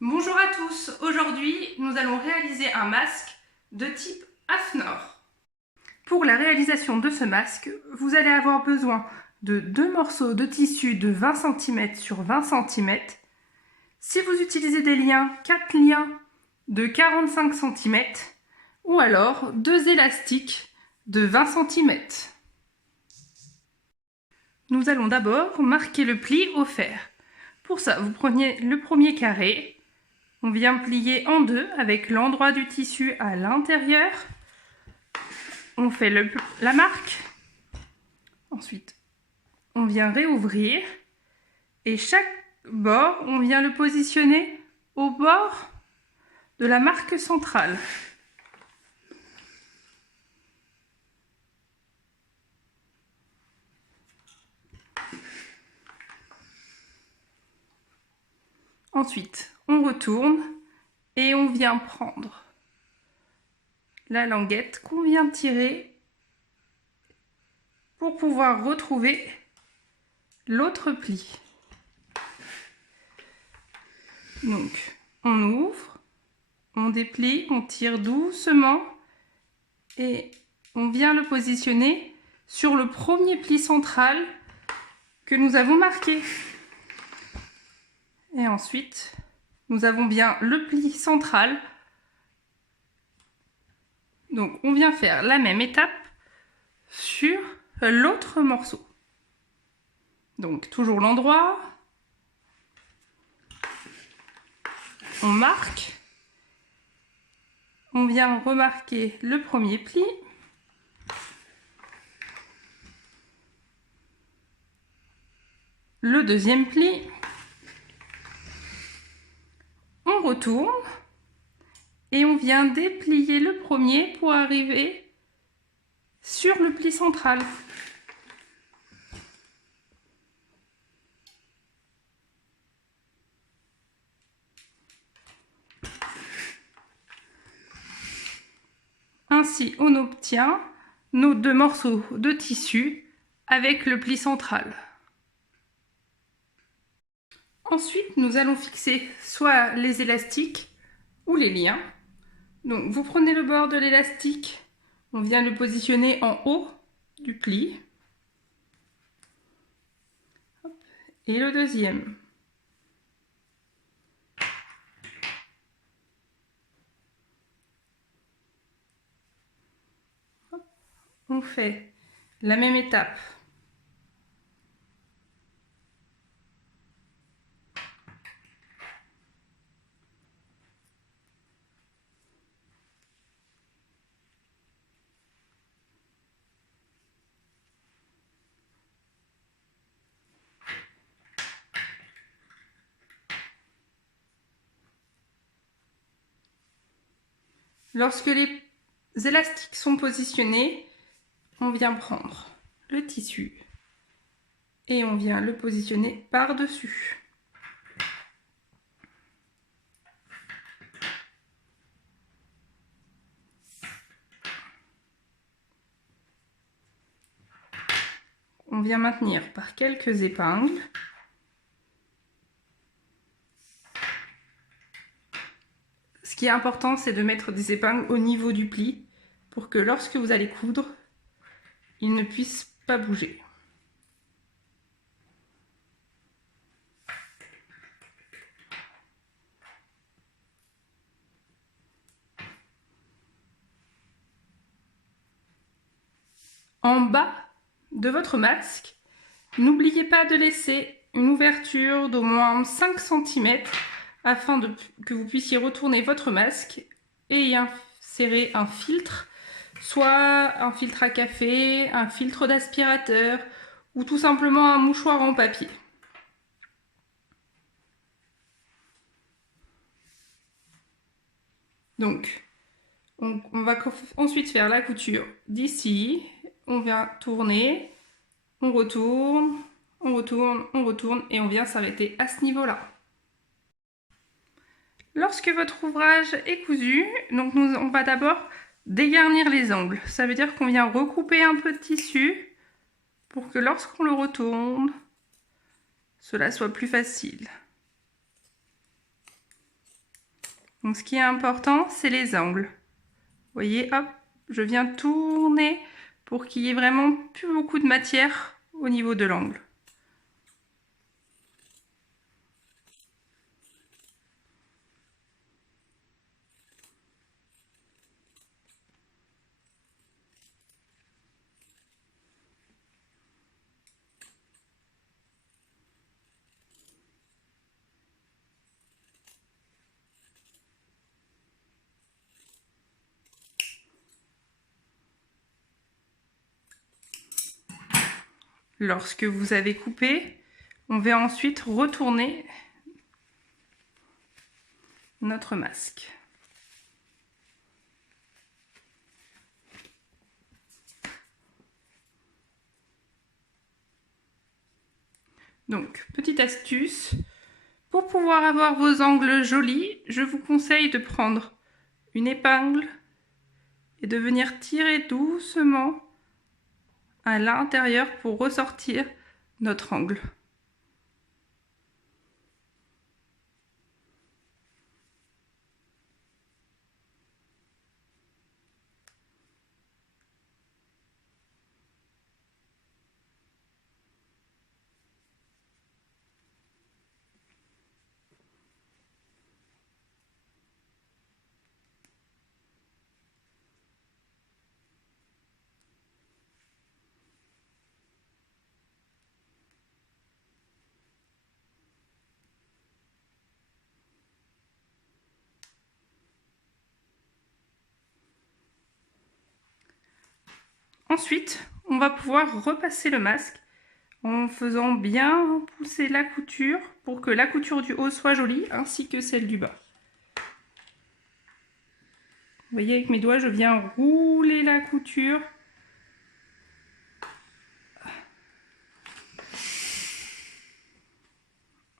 Bonjour à tous, aujourd'hui nous allons réaliser un masque de type AFNOR. Pour la réalisation de ce masque, vous allez avoir besoin de 2 morceaux de tissu de 20 cm sur 20 cm. Si vous utilisez des liens, 4 liens de 45 cm ou alors 2 élastiques de 20 cm. Nous allons d'abord marquer le pli au fer. Pour ça, vous prenez le premier carré. On vient plier en deux avec l'endroit du tissu à l'intérieur. On fait la marque. Ensuite, on vient réouvrir. Et chaque bord, on vient le positionner au bord de la marque centrale. Ensuite, on retourne et on vient prendre la languette qu'on vient tirer pour pouvoir retrouver l'autre pli. Donc, on ouvre, on déplie, on tire doucement et on vient le positionner sur le premier pli central que nous avons marqué. Et ensuite, nous avons bien le pli central. Donc, on vient faire la même étape sur l'autre morceau. Donc, toujours l'endroit. On marque. On vient remarquer le premier pli. Le deuxième pli. On retourne. Et on vient déplier le premier pour arriver sur le pli central. Ainsi, on obtient nos 2 morceaux de tissu avec le pli central. Ensuite, nous allons fixer soit les élastiques ou les liens. Donc, vous prenez le bord de l'élastique, on vient le positionner en haut du pli. Et le deuxième. On fait la même étape. Lorsque les élastiques sont positionnés, on vient prendre le tissu et on vient le positionner par-dessus. On vient maintenir par quelques épingles. Ce qui est important, c'est de mettre des épingles au niveau du pli pour que lorsque vous allez coudre, il ne puisse pas bouger. En bas de votre masque, n'oubliez pas de laisser une ouverture d'au moins 5 cm afin que vous puissiez retourner votre masque et y insérer un filtre, soit un filtre à café, un filtre d'aspirateur ou tout simplement un mouchoir en papier. Donc, on va ensuite faire la couture d'ici. On vient tourner, on retourne, on retourne, on retourne et on vient s'arrêter à ce niveau-là. Lorsque votre ouvrage est cousu, donc on va d'abord dégarnir les angles. Ça veut dire qu'on vient recouper un peu de tissu pour que lorsqu'on le retourne, cela soit plus facile. Donc ce qui est important, c'est les angles. Vous voyez, hop, je viens tourner pour qu'il y ait vraiment plus beaucoup de matière au niveau de l'angle. Lorsque vous avez coupé, on va ensuite retourner notre masque. Donc, petite astuce, pour pouvoir avoir vos angles jolis, je vous conseille de prendre une épingle et de venir tirer doucement à l'intérieur pour ressortir notre angle. Ensuite, on va pouvoir repasser le masque en faisant bien pousser la couture pour que la couture du haut soit jolie ainsi que celle du bas. Vous voyez, avec mes doigts, je viens rouler la couture.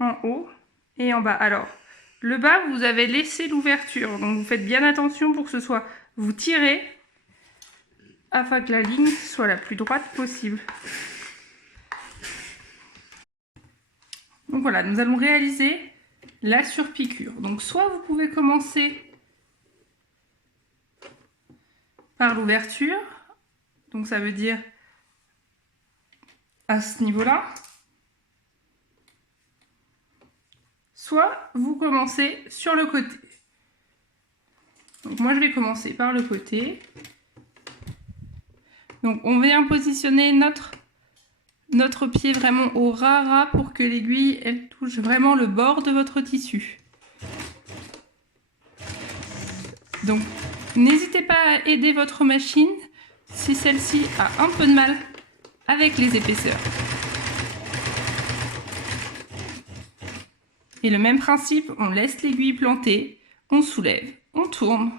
En haut et en bas. Alors, le bas, vous avez laissé l'ouverture, donc vous faites bien attention pour que ce soit, vous tirez afin que la ligne soit la plus droite possible. Donc voilà, nous allons réaliser la surpiqûre. Donc soit vous pouvez commencer par l'ouverture, donc ça veut dire à ce niveau-là, soit vous commencez sur le côté. Donc moi je vais commencer par le côté. Donc on vient positionner notre pied vraiment au ras pour que l'aiguille elle touche vraiment le bord de votre tissu. Donc n'hésitez pas à aider votre machine si celle-ci a un peu de mal avec les épaisseurs. Et le même principe, on laisse l'aiguille plantée, on soulève, on tourne.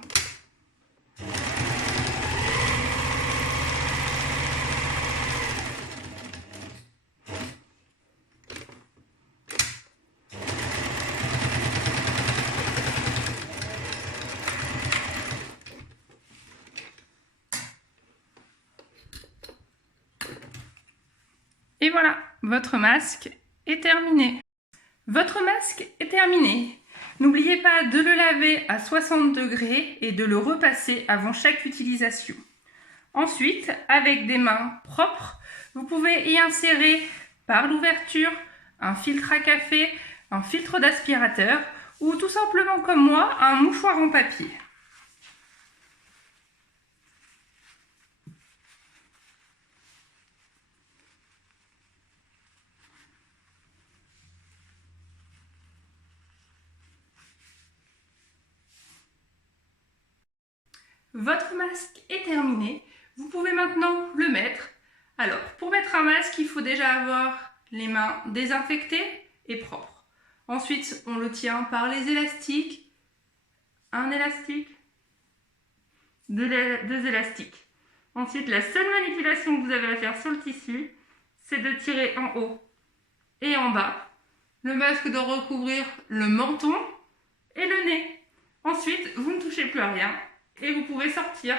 Et voilà, votre masque est terminé. Votre masque est terminé. N'oubliez pas de le laver à 60 degrés et de le repasser avant chaque utilisation. Ensuite, avec des mains propres, vous pouvez y insérer par l'ouverture un filtre à café, un filtre d'aspirateur ou tout simplement comme moi, un mouchoir en papier. Votre masque est terminé. Vous pouvez maintenant le mettre. Alors, pour mettre un masque, il faut déjà avoir les mains désinfectées et propres. Ensuite, on le tient par les élastiques. Un élastique, deux élastiques. Ensuite, la seule manipulation que vous avez à faire sur le tissu, c'est de tirer en haut et en bas. Le masque doit recouvrir le menton et le nez. Ensuite, vous ne touchez plus à rien et vous pouvez sortir